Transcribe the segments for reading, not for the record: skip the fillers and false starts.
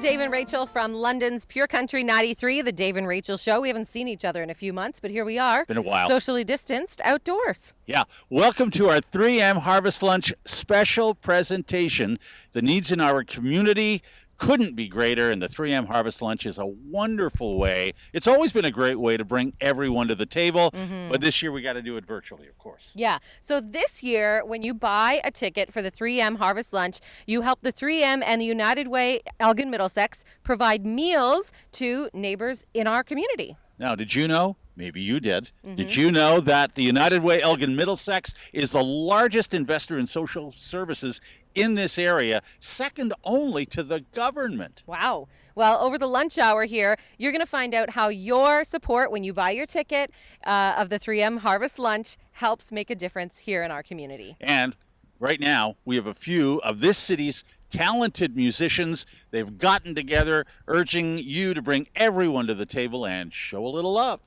Dave and Rachel from London's Pure Country 93, the Dave and Rachel Show. We haven't seen each other in a few months, but here we are. Been a while. Socially distanced, outdoors. Yeah. Welcome to our 3M Harvest Lunch special presentation. The needs in our community couldn't be greater, and the 3M Harvest Lunch is a wonderful way. It's always been a great way to bring everyone to the table, but this year we got to do it virtually, of course. Yeah. So this year, when you buy a ticket for the 3M Harvest Lunch, you help the 3M and the United Way Elgin Middlesex provide meals to neighbors in our community. Now, did you know? Maybe you did. Did you know that the United Way Elgin Middlesex is the largest investor in social services in this area, second only to the government? Wow. Well, over the lunch hour here, you're going to find out how your support when you buy your ticket of the 3M Harvest Lunch helps make a difference here in our community. And right now, we have a few of this city's talented musicians. They've gotten together, urging you to bring everyone to the table and show a little love.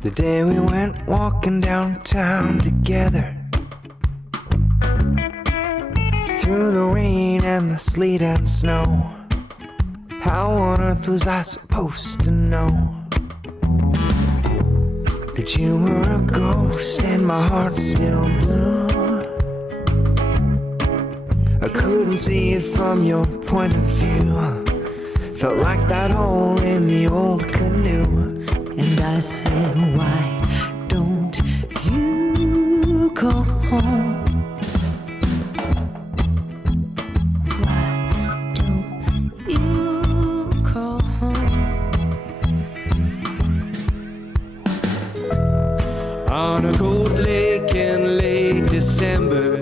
The day we went walking downtown together, through the rain and the sleet and snow, how on earth was I supposed to know that you were a ghost and my heart still blew? I couldn't see it from your point of view, felt like that hole in the old canoe. And I said, why don't you call home? Why don't you call home? On a cold lake in late December,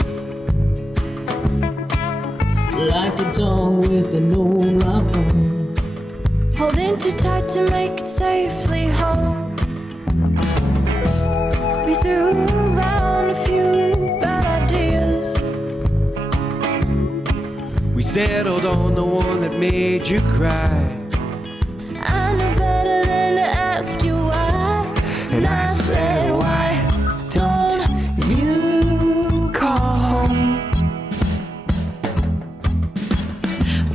like a dog with an old rock home, holding too tight to make it safely home. We threw around a few bad ideas. We settled on the one that made you cry. I know better than to ask you why. And I said, why don't you call home?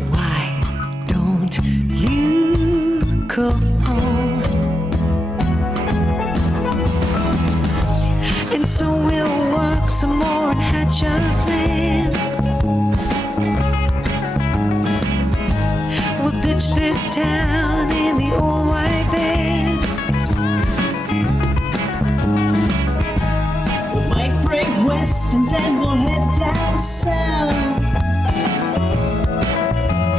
Why don't you call home? And so we'll work some more and hatch a plan. We'll ditch this town in the old white van. We might break west and then we'll head down south.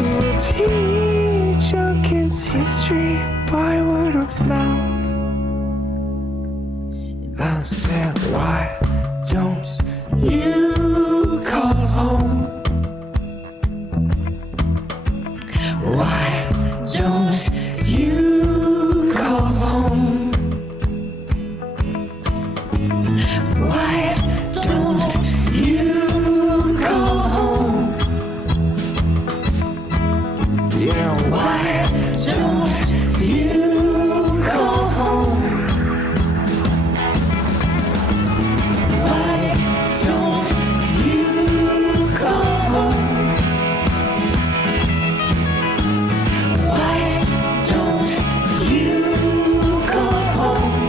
We'll teach our kids history by word of mouth. I said, why don't you call home? Why don't you call home? Why don't you call home? Yeah, why don't you call home? Why don't you call home? Why don't you call home?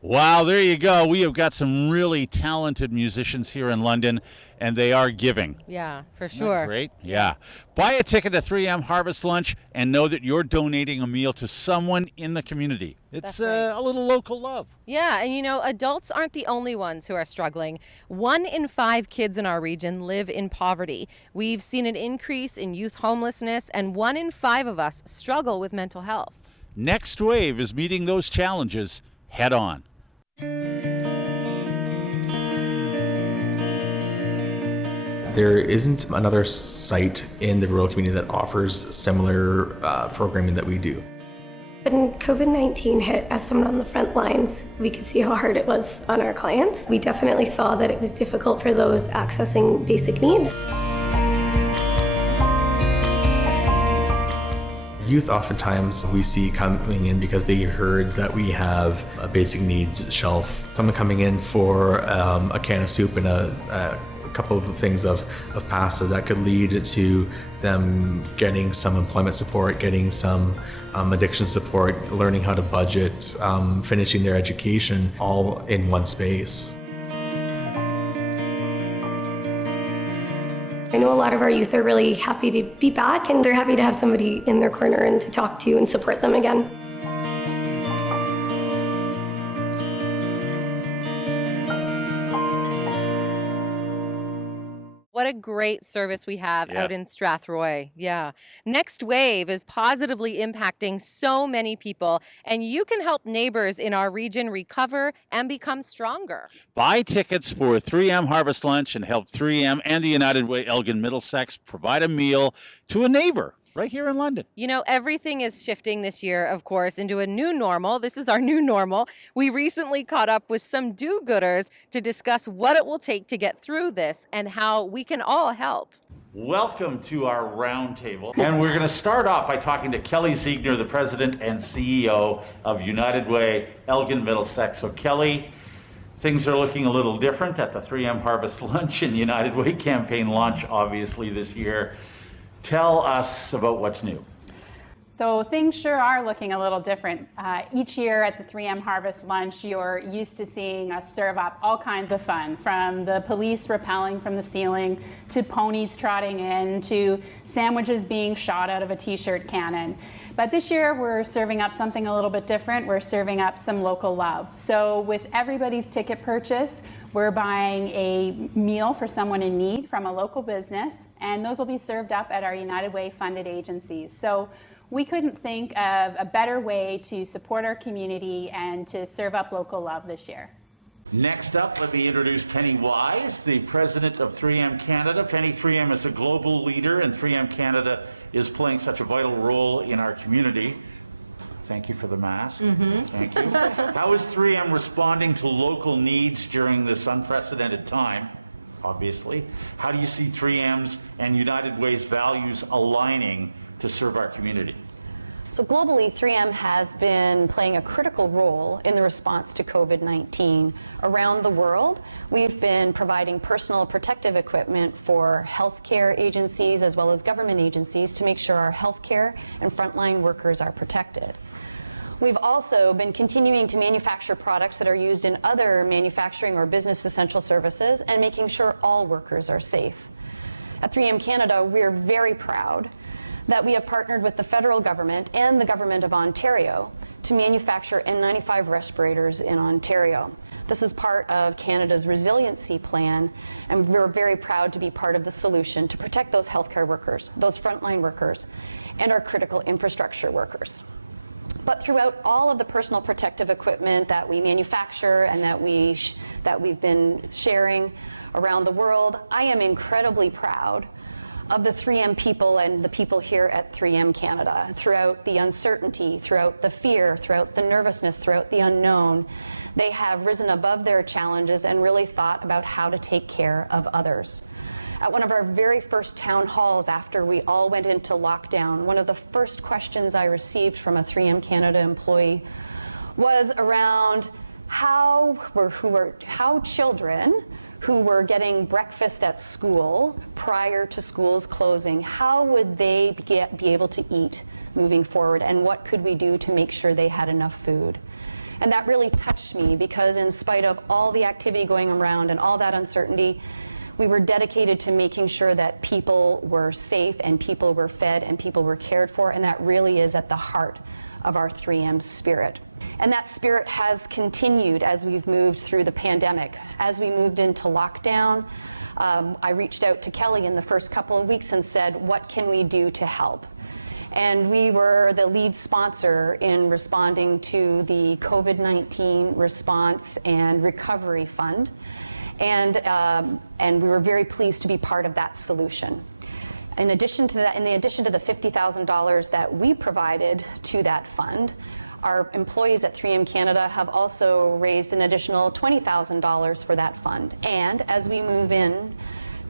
Wow, there you go. We have got some really talented musicians here in London, and they are giving. Yeah, for Isn't that sure. great? Yeah. Buy a ticket to 3M Harvest Lunch and know that you're donating a meal to someone in the community. It's That's right. a little local love. Yeah, and you know, adults aren't the only ones who are struggling. 1 in 5 kids in our region live in poverty. We've seen an increase in youth homelessness, and 1 in 5 of us struggle with mental health. Next Wave is meeting those challenges head on. There isn't another site in the rural community that offers similar programming that we do. When COVID-19 hit, as someone on the front lines, we could see how hard it was on our clients. We definitely saw that it was difficult for those accessing basic needs. Youth oftentimes we see coming in because they heard that we have a basic needs shelf. Someone coming in for a can of soup and a couple of things of pasta that could lead to them getting some employment support, getting some addiction support, learning how to budget, finishing their education all in one space. I know a lot of our youth are really happy to be back, and they're happy to have somebody in their corner and to talk to and support them again. What a great service we have out in Strathroy. Yeah. Next Wave is positively impacting so many people, and you can help neighbors in our region recover and become stronger. Buy tickets for 3M Harvest Lunch and help 3M and the United Way Elgin Middlesex provide a meal to a neighbor right here in London. You know, everything is shifting this year, of course, into a new normal. This is our new normal. We recently caught up with some do-gooders to discuss what it will take to get through this and how we can all help. Welcome to our roundtable. And we're going to start off by talking to Kelly Ziegner, the president and CEO of United Way Elgin Middlesex. So Kelly, things are looking a little different at the 3M Harvest Lunch and United Way campaign launch, obviously, this year. Tell us about what's new. So things sure are looking a little different. Each year at the 3M Harvest Lunch, you're used to seeing us serve up all kinds of fun, from the police rappelling from the ceiling, to ponies trotting in, to sandwiches being shot out of a t-shirt cannon. But this year we're serving up something a little bit different. We're serving up some local love. So with everybody's ticket purchase, we're buying a meal for someone in need from a local business, and those will be served up at our United Way funded agencies. So we couldn't think of a better way to support our community and to serve up local love this year. Next up, let me introduce Penny Wise, the president of 3M Canada. Penny, 3M is a global leader, and 3M Canada is playing such a vital role in our community. Thank you for the mask. Thank you. How is 3M responding to local needs during this unprecedented time? Obviously. How do you see 3M's and United Way's values aligning to serve our community? So globally, 3M has been playing a critical role in the response to COVID-19. Around the world, we've been providing personal protective equipment for healthcare agencies as well as government agencies to make sure our healthcare and frontline workers are protected. We've also been continuing to manufacture products that are used in other manufacturing or business essential services and making sure all workers are safe. At 3M Canada, we're very proud that we have partnered with the federal government and the government of Ontario to manufacture N95 respirators in Ontario. This is part of Canada's resiliency plan, and we're very proud to be part of the solution to protect those healthcare workers, those frontline workers, and our critical infrastructure workers. But throughout all of the personal protective equipment that we manufacture and that we've been sharing around the world, I am incredibly proud of the 3M people and the people here at 3M Canada. Throughout the uncertainty, throughout the fear, throughout the nervousness, throughout the unknown, they have risen above their challenges and really thought about how to take care of others. At one of our very first town halls after we all went into lockdown, one of the first questions I received from a 3M Canada employee was around how children who were getting breakfast at school prior to schools closing, how would they be able to eat moving forward, and what could we do to make sure they had enough food? And that really touched me, because in spite of all the activity going around and all that uncertainty, we were dedicated to making sure that people were safe and people were fed and people were cared for, and that really is at the heart of our 3M spirit. And that spirit has continued as we've moved through the pandemic. As we moved into lockdown, I reached out to Kelly in the first couple of weeks and said, what can we do to help? And we were the lead sponsor in responding to the COVID-19 Response and Recovery Fund. and we were very pleased to be part of that solution. In addition to that, in addition to the $50,000 that we provided to that fund, our employees at 3M Canada have also raised an additional $20,000 for that fund. And as we move in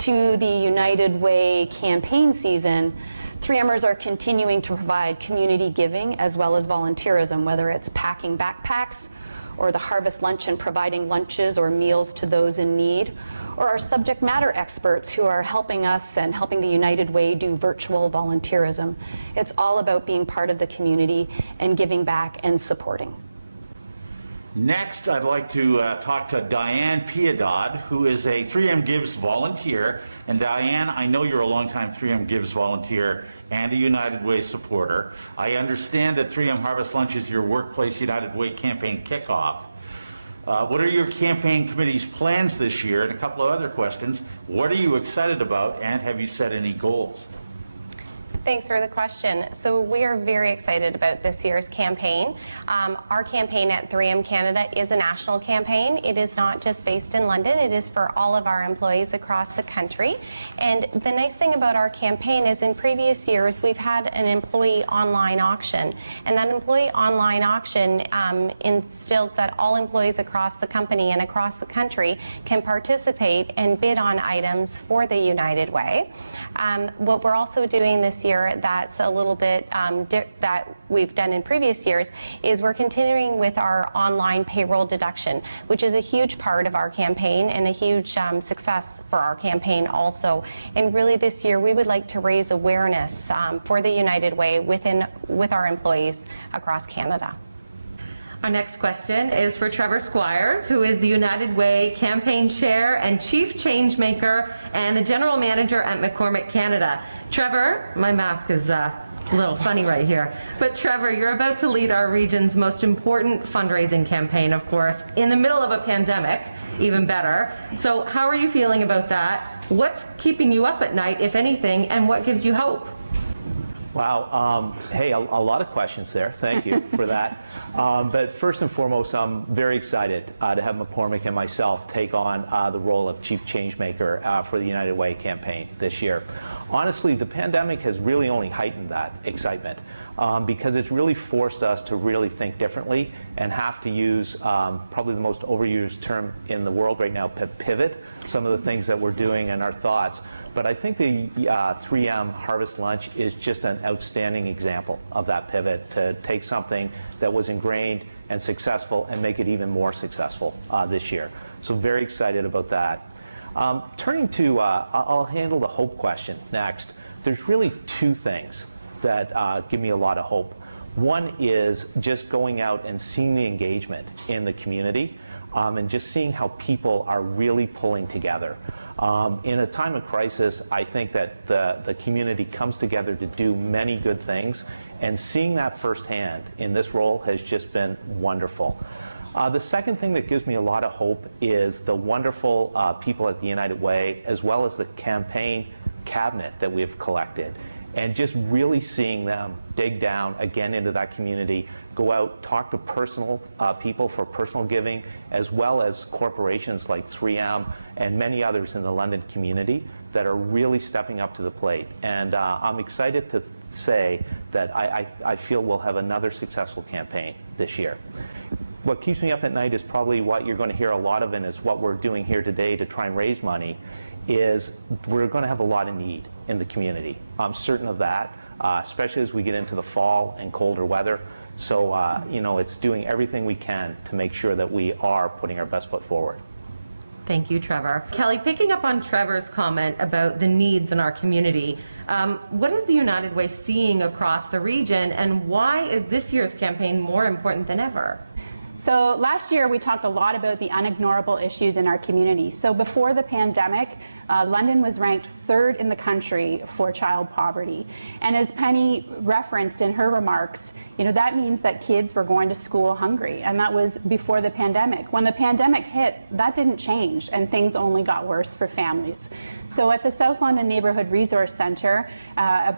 to the United Way campaign season, 3Mers are continuing to provide community giving as well as volunteerism, whether it's packing backpacks or the Harvest Lunch and providing lunches or meals to those in need, or our subject matter experts who are helping us and helping the United Way do virtual volunteerism. It's all about being part of the community and giving back and supporting. Next, I'd like to talk to Diane Piedad, who is a 3M Gives volunteer. And Diane, I know you're a longtime 3M Gives volunteer and a United Way supporter. I understand that 3M Harvest Lunch is your workplace United Way campaign kickoff. What are your campaign committee's plans this year? And a couple of other questions. What are you excited about, and have you set any goals? Thanks for the question. So we are very excited about this year's campaign. Our campaign at 3M Canada is a national campaign. It is not just based in London. It is for all of our employees across the country. And the nice thing about our campaign is in previous years, we've had an employee online auction. And that employee online auction instills that all employees across the company and across the country can participate and bid on items for the United Way. What we're also doing this year that's a little bit that we've done in previous years is we're continuing with our online payroll deduction, which is a huge part of our campaign and a huge success for our campaign also. And really this year we would like to raise awareness for the United Way with our employees across Canada. Our next question is for Trevor Squires, who is the United Way campaign chair and chief ChangeMaker and the general manager at McCormick Canada. Trevor, my mask is a little funny right here, but Trevor, you're about to lead our region's most important fundraising campaign, of course, in the middle of a pandemic, even better. So how are you feeling about that? What's keeping you up at night, if anything, and what gives you hope? Wow. Hey, a lot of questions there. Thank you for that. But first and foremost, I'm very excited to have McCormick and myself take on the role of Chief Changemaker for the United Way campaign this year. Honestly, the pandemic has really only heightened that excitement because it's really forced us to really think differently and have to use probably the most overused term in the world right now, pivot, some of the things that we're doing and our thoughts. But I think the 3M Harvest Lunch is just an outstanding example of that pivot to take something that was ingrained and successful and make it even more successful this year. So very excited about that. Turning to, I'll handle the hope question next. There's really two things that give me a lot of hope. One is just going out and seeing the engagement in the community and just seeing how people are really pulling together. In a time of crisis, I think that the community comes together to do many good things, and seeing that firsthand in this role has just been wonderful. The second thing that gives me a lot of hope is the wonderful people at the United Way, as well as the campaign cabinet that we've collected, and just really seeing them dig down again into that community, go out, talk to personal people for personal giving, as well as corporations like 3M and many others in the London community that are really stepping up to the plate. And I'm excited to say that I feel we'll have another successful campaign this year. What keeps me up at night is probably what you're going to hear a lot of, and is what we're doing here today to try and raise money, is we're going to have a lot of need in the community. I'm certain of that, especially as we get into the fall and colder weather. So, it's doing everything we can to make sure that we are putting our best foot forward. Thank you, Trevor. Kelly, picking up on Trevor's comment about the needs in our community, what is the United Way seeing across the region, and why is this year's campaign more important than ever? So last year we talked a lot about the unignorable issues in our community. So before the pandemic, London was ranked 3rd in the country for child poverty. And as Penny referenced in her remarks, that means that kids were going to school hungry, and that was before the pandemic. When the pandemic hit, that didn't change, and things only got worse for families. So at the South London Neighbourhood Resource Centre,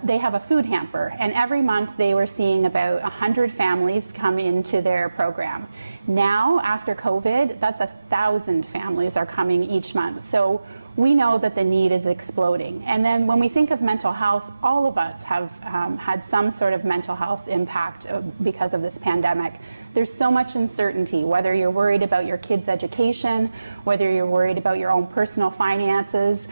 they have a food hamper, and every month they were seeing about 100 families come into their program. Now, after COVID, that's 1,000 families are coming each month. So we know that the need is exploding. And then when we think of mental health, all of us have had some sort of mental health impact because of this pandemic. There's so much uncertainty, whether you're worried about your kids' education, whether you're worried about your own personal finances,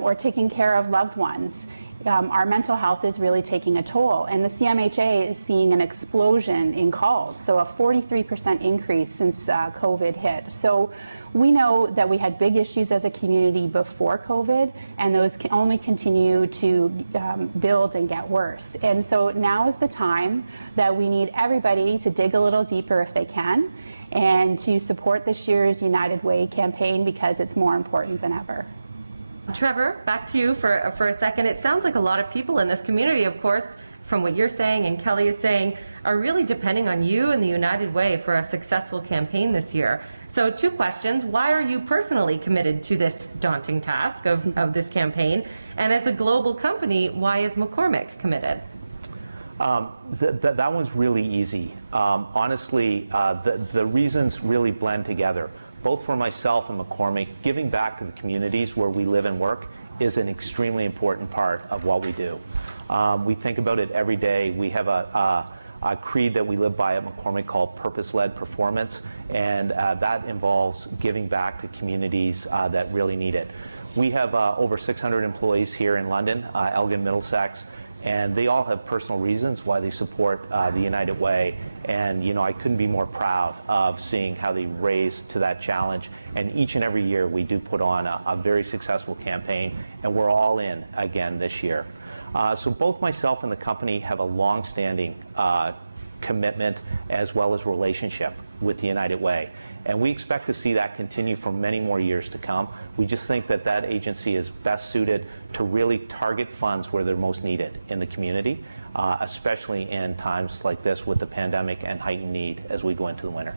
or taking care of loved ones. Our mental health is really taking a toll, and the CMHA is seeing an explosion in calls, so a 43% increase since COVID hit. So we know that we had big issues as a community before COVID, and those can only continue to build and get worse. And so now is the time that we need everybody to dig a little deeper if they can, and to support this year's United Way campaign, because it's more important than ever. Trevor, back to you for a second. It sounds like a lot of people in this community, of course, from what you're saying and Kelly is saying, are really depending on you and the United Way for a successful campaign this year. So 2 questions. Why are you personally committed to this daunting task of this campaign? And as a global company, why is McCormick committed? That one's really easy. Honestly, the reasons really blend together. Both for myself and McCormick, giving back to the communities where we live and work is an extremely important part of what we do. We think about it every day. We have a creed that we live by at McCormick called purpose-led performance, and that involves giving back to communities that really need it. We have over 600 employees here in London, Elgin Middlesex, and they all have personal reasons why they support the United Way. And I couldn't be more proud of seeing how they raise to that challenge. And each and every year we do put on a very successful campaign, and we're all in again this year. So both myself and the company have a long-standing commitment as well as relationship with the United Way. And we expect to see that continue for many more years to come. We just think that that agency is best suited to really target funds where they're most needed in the community, especially in times like this with the pandemic and heightened need as we go into the winter.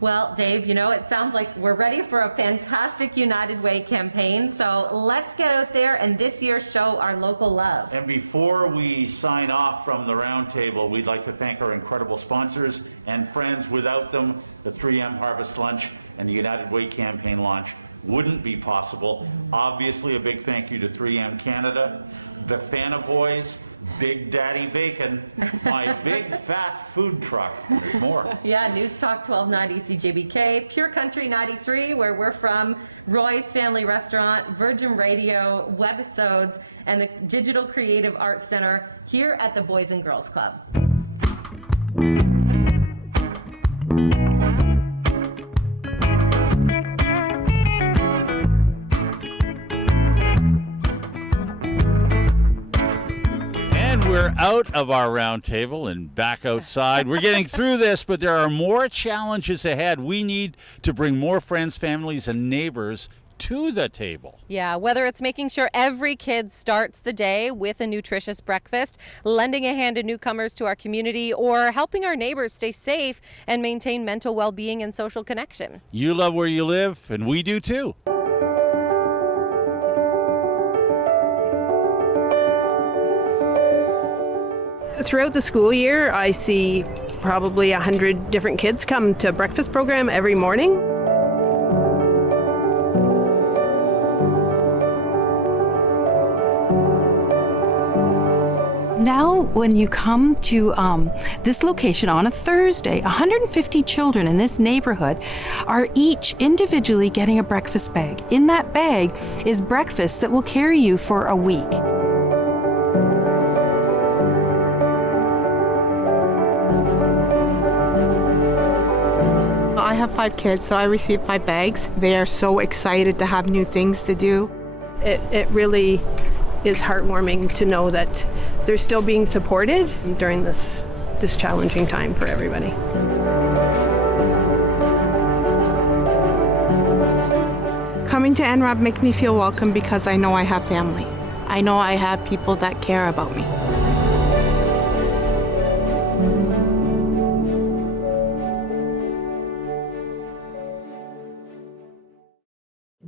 Well, Dave, it sounds like we're ready for a fantastic United Way campaign. So let's get out there and this year show our local love. And before we sign off from the roundtable, we'd like to thank our incredible sponsors and friends. Without them, the 3M Harvest Lunch and the United Way campaign launch wouldn't be possible. Obviously, a big thank you to 3M Canada, the Fana Boys, Big Daddy Bacon, my big fat food truck. There's more. Yeah, News Talk 1290 CJBK, Pure Country 93, where we're from, Roy's Family Restaurant, Virgin Radio, Webisodes, and the Digital Creative Arts Center here at the Boys and Girls Club. We're out of our round table and back outside. We're getting through this, but there are more challenges ahead. We need to bring more friends, families, and neighbors to the table. Yeah, whether it's making sure every kid starts the day with a nutritious breakfast, lending a hand to newcomers to our community, or helping our neighbors stay safe and maintain mental well-being and social connection. You love where you live, and we do too. Throughout the school year, I see probably 100 different kids come to breakfast program every morning. Now, when you come to this location on a Thursday, 150 children in this neighborhood are each individually getting a breakfast bag. In that bag is breakfast that will carry you for a week. I have 5 kids, so I receive 5 bags. They are so excited to have new things to do. It really is heartwarming to know that they're still being supported during this challenging time for everybody. Coming Coming to NRAB makes me feel welcome because I know I have family. I know I have people that care about me.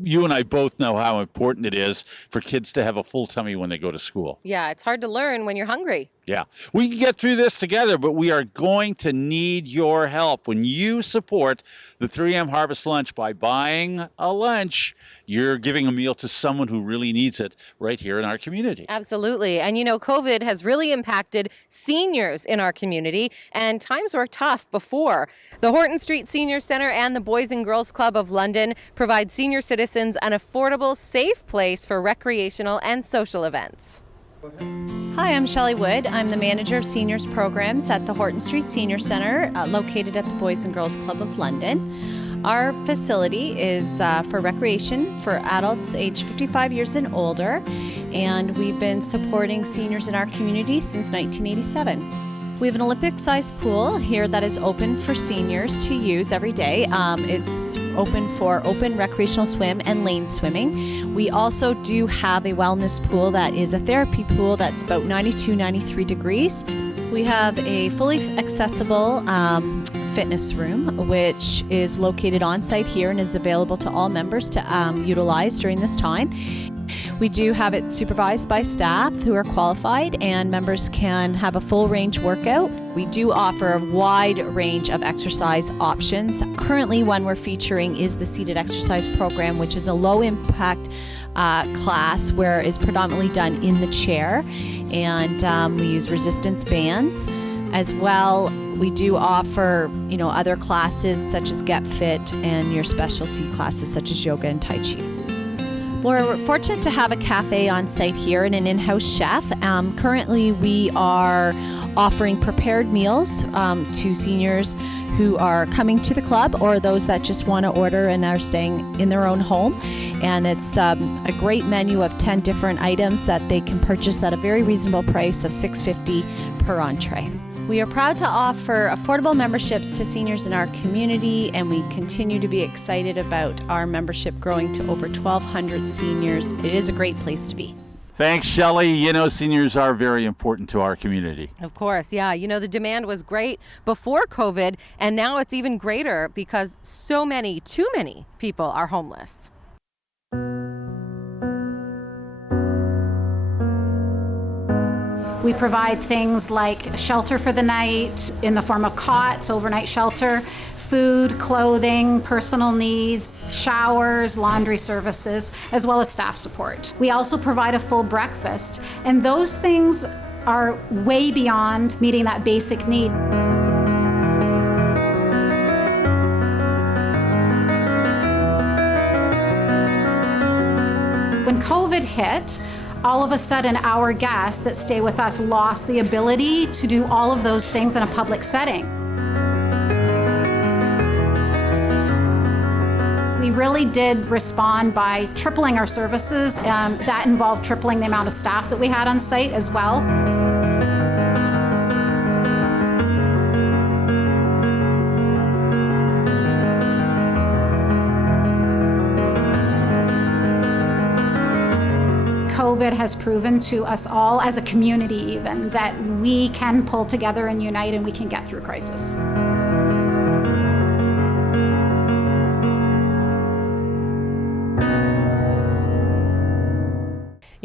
You and I both know how important it is for kids to have a full tummy when they go to school. Yeah, it's hard to learn when you're hungry. Yeah, we can get through this together, but we are going to need your help. When you support the 3M Harvest Lunch by buying a lunch, you're giving a meal to someone who really needs it right here in our community. Absolutely. And you know, COVID has really impacted seniors in our community, and times were tough before. The Horton Street Senior Centre and the Boys and Girls Club of London provide senior citizens an affordable, safe place for recreational and social events. Hi, I'm Shelley Wood. I'm the manager of seniors programs at the Horton Street Senior Centre, located at the Boys and Girls Club of London. Our facility is for recreation for adults aged 55 years and older, and we've been supporting seniors in our community since 1987. We have an Olympic-sized pool here that is open for seniors to use every day. It's open for open recreational swim and lane swimming. We also do have a wellness pool that is a therapy pool that's about 92, 93 degrees. We have a fully accessible fitness room, which is located on site here and is available to all members to utilize during this time. We do have it supervised by staff who are qualified, and members can have a full range workout. We do offer a wide range of exercise options. Currently, one we're featuring is the seated exercise program, which is a low impact class where it's predominantly done in the chair, and we use resistance bands. As well, we do offer, other classes such as Get Fit and your specialty classes such as yoga and Tai Chi. We're fortunate to have a cafe on site here and an in-house chef. Currently, we are offering prepared meals to seniors who are coming to the club or those that just want to order and are staying in their own home. And it's a great menu of 10 different items that they can purchase at a very reasonable price of $6.50 per entree. We are proud to offer affordable memberships to seniors in our community, and we continue to be excited about our membership growing to over 1,200 seniors. It is a great place to be. Thanks, Shelley. Seniors are very important to our community. Of course, yeah. The demand was great before COVID, and now it's even greater because too many people are homeless. We provide things like shelter for the night in the form of cots, overnight shelter, food, clothing, personal needs, showers, laundry services, as well as staff support. We also provide a full breakfast, and those things are way beyond meeting that basic need. When COVID hit, all of a sudden our guests that stay with us lost the ability to do all of those things in a public setting. We really did respond by tripling our services. That involved tripling the amount of staff that we had on site as well. COVID has proven to us all, as a community even, that we can pull together and unite and we can get through crisis.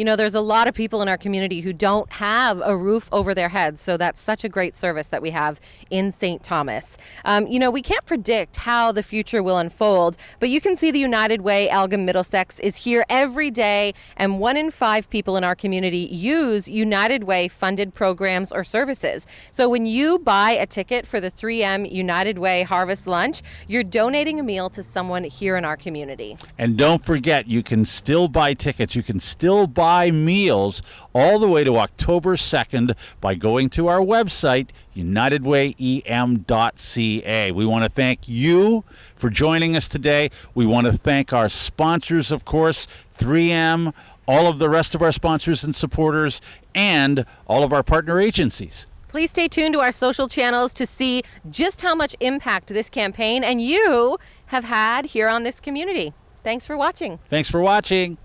There's a lot of people in our community who don't have a roof over their heads, so that's such a great service that we have in St. Thomas. We can't predict how the future will unfold, but you can see the United Way Elgin Middlesex is here every day, and 1 in 5 people in our community use United Way funded programs or services. So when you buy a ticket for the 3M United Way Harvest Lunch, you're donating a meal to someone here in our community. And don't forget, you can still buy tickets. You can still buy meals all the way to October 2nd by going to our website, UnitedWayEM.ca. We want to thank you for joining us today. We want to thank our sponsors, of course, 3M, all of the rest of our sponsors and supporters, and all of our partner agencies. Please stay tuned to our social channels to see just how much impact this campaign and you have had here on this community. Thanks for watching. Thanks for watching.